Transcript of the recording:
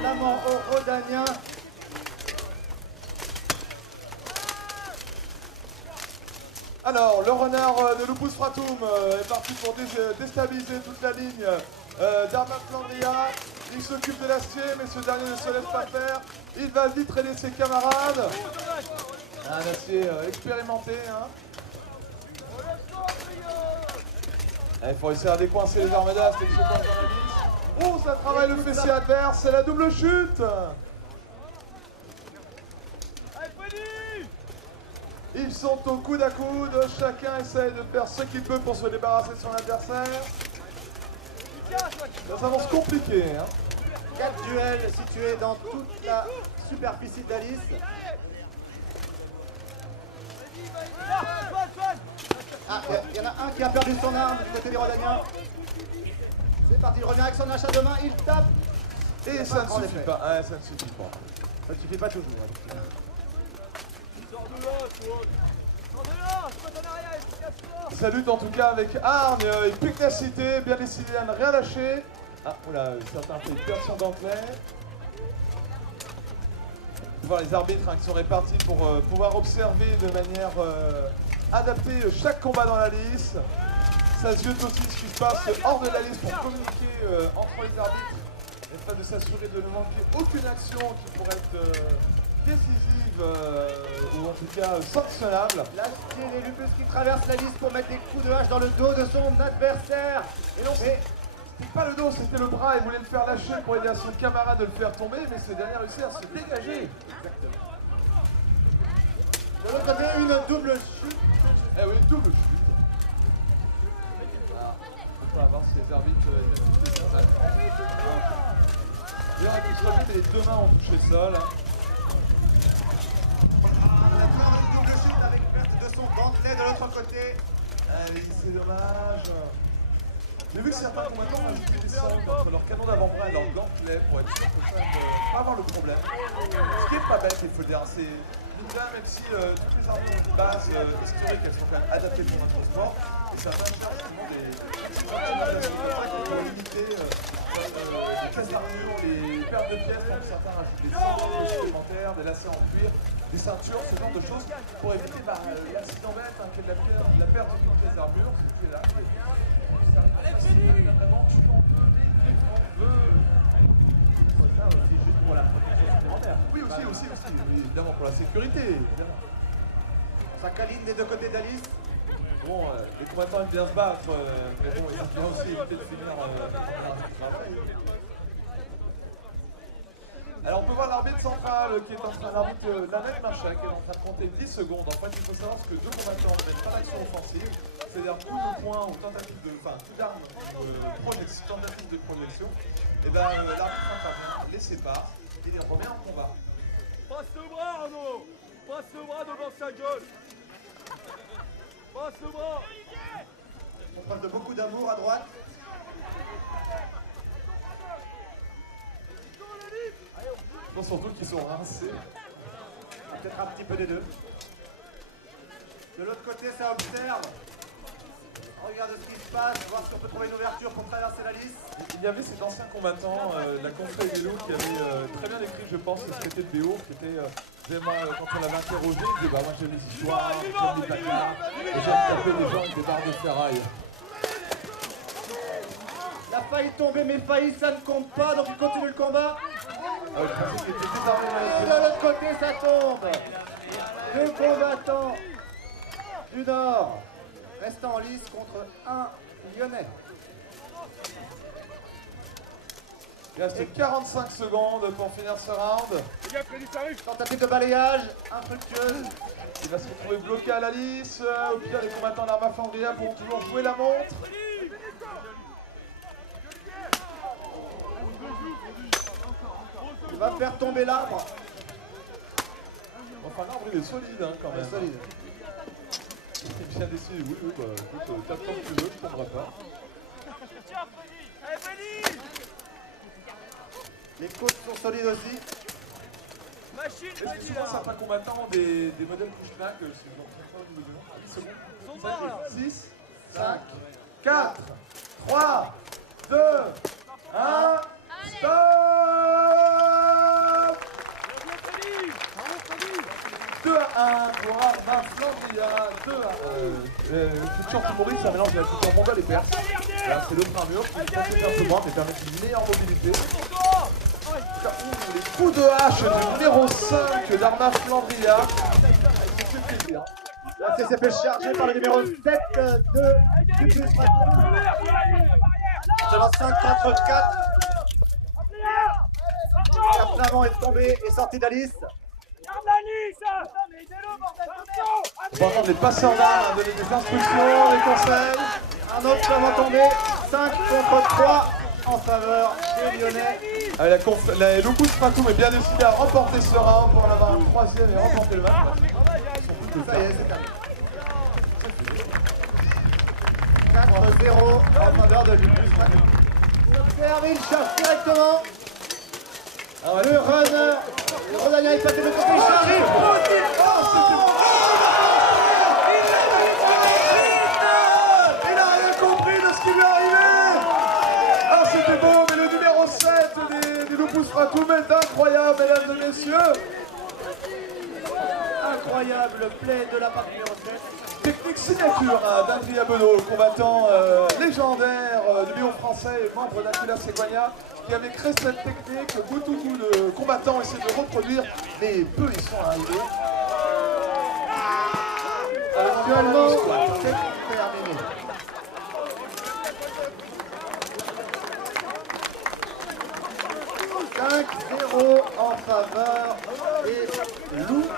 flamand au rhodanien. Alors, le renard de Lupus Fratum est parti pour déstabiliser toute la ligne d'Armand Flandria. Il s'occupe de l'acier, mais ce dernier ne se laisse pas faire. Il va vite aider ses camarades. Un acier expérimenté. Hein. Il faut essayer de décoincer les Armadas dès que se passe dans la lisse. Oh, ça travaille le fessier adverse, c'est la double chute. Ils sont au coude à coude, chacun essaye de faire ce qu'il peut pour se débarrasser de son adversaire. Ça s'avance compliqué. Hein. 4 duels situés dans toute la superficie d'Alice. Ah, il y en a un qui a perdu son arme du côté des Rhodaniens. C'est parti, il revient avec son hache à deux mains, il tape. Et ça ne suffit pas. Ouais, ça ne suffit pas. Ça ne suffit pas toujours. Ça lutte en tout cas avec hargne et pugnacité, bien décidé à ne rien lâcher. Ah, oula, certains perdent son gantelet. On peut voir les arbitres hein, qui sont répartis pour pouvoir observer de manière adaptée chaque combat dans la lice. Ça ziote aussi ce qui se passe hors de la lice pour communiquer entre les arbitres afin de s'assurer de ne manquer aucune action qui pourrait être décisive ou en tout cas sanctionnable. L'acier des Lupus qui traverse la liste pour mettre des coups de hache dans le dos de son adversaire. Et non, c'est pas le dos, c'était le bras. Il voulait le faire lâcher pour aider à son camarade de le faire tomber, mais ce dernier réussit à se dégager. Exactement. De l'autre côté, une double chute. Eh oui, une double chute. Alors, on va voir si les arbitres il aurait pu se relever, mais les deux mains ont touché le sol. Une double chute avec perte de son gantelet de l'autre côté. C'est dommage. J'ai vu que certains combattants ont ajouté des sondes entre leur canon d'avant-bras et leur gantelet pour être sûr de ne pas avoir le problème. Ce qui n'est pas bête, il faut dire. C'est même si toutes les armes ont une base historique, elles sont quand même adaptées pour notre sport. Et certains cherchent souvent des pour limiter les pièces d'armure, les pertes de pièces, comme certains rajoutent des sondes supplémentaires, des lacets en cuir, des ceintures, ce genre de choses pour éviter l'accident bête, hein, qui est la perte d'une pièce d'armure, ce qui est là. Ça arrive facilement, vraiment, tu en veux, vite, on veut. Ça aussi, juste pour la protection supplémentaire. Oui, aussi, évidemment, pour la sécurité, évidemment. Ça câline des deux côtés d'Alice. Bon, les combattants aiment bien se battre, mais bon, ils aiment bien aussi éviter de finir travail. Alors on peut voir l'arbitre central qui est en train l'arbitre Lamet Marcha qui est en train de compter 10 secondes. En fait, il faut savoir que deux combattants ne mettent pas d'action offensive, c'est-à-dire coup de poing ou tentative de, toute arme tentative de projection. Et bien l'arbitre intervient, les sépare et les remet en combat. Passe le bras, Arnaud! Passe le bras devant sa gueule! Passe le bras! On parle de beaucoup d'amour à droite. Je pense surtout qu'ils sont rincés. Peut-être un petit peu des deux. De l'autre côté, ça observe. Regarde ce qui se passe, voir si on peut trouver une ouverture pour traverser la liste. Il y avait cet ancien combattant, la confrérie des loups, qui avait très bien écrit, je pense, ce traité de BO, qui était, quand on l'avait interrogé, il disait, bah moi j'aime les histoires, j'aime les bagarres, et j'aime taper des gens avec des barres de ferraille. Il a failli tomber, mais failli, ça ne compte pas, donc il continue le combat. Je pensais qu'il était désarmé. Et de l'autre côté, ça tombe. Deux combattants du Nord restant en lice contre un Lyonnais. Il reste 45 secondes pour finir ce round. Tentative de balayage, infructueuse. Il va se retrouver bloqué à la lisse. Au pire, les combattants d'Arma Flandria pourront toujours jouer la montre. Il va faire tomber l'arbre. Enfin, l'arbre, il est solide hein, quand même. Solide. Il est bien déçu. Oui, bah écoute, tape comme tu veux, je ne tomberai pas. Les côtes sont solides aussi. Est-ce que souvent certains combattants ont des modèles push-back, c'est genre très fort au niveau de l'an. 10 secondes. 6, 5, 4, 3, 2, 1, stop! pour Arma Flandria, 2-1. Culture humoriste, ça mélange la culture mongole et perse. Là, c'est le train mur qui peut un peu moins, mais permet une meilleure mobilité. Les coups de hache du numéro 5 d'Arma Flandria. C'est plaisir. La CCP chargée par le numéro 7 de Lupus Fratou. C'est le 5-4-4. Flamand est tombé et sorti de la liste. On va entendre les passeurs d'armes donner des instructions, des conseils. Un autre Flamand tombé. 5 contre 3 en faveur des Lyonnais. La Lupus Fratou est bien décidé à remporter ce round pour en avoir un troisième et remporter le match. Ça y est, c'est terminé. 4-0 en faveur de Lupus Fratou. Hervé, il cherche directement. Le runner. Le runner est passé de côté, il charge. Il n'a rien compris de ce qui lui est arrivé. Ah, c'était beau, mais le numéro 7 des Lupus Fratou est incroyable, mesdames et messieurs. Incroyable play de la part du numéro 7. Technique signature d'Andrea Benoît, combattant légendaire du bio français et membre d'Aquila Sequoia, qui avait créé cette technique que beaucoup de combattants essaient de reproduire, mais peu y sont arrivés. Actuellement, c'est terminé. « 5-0 en faveur des Loups.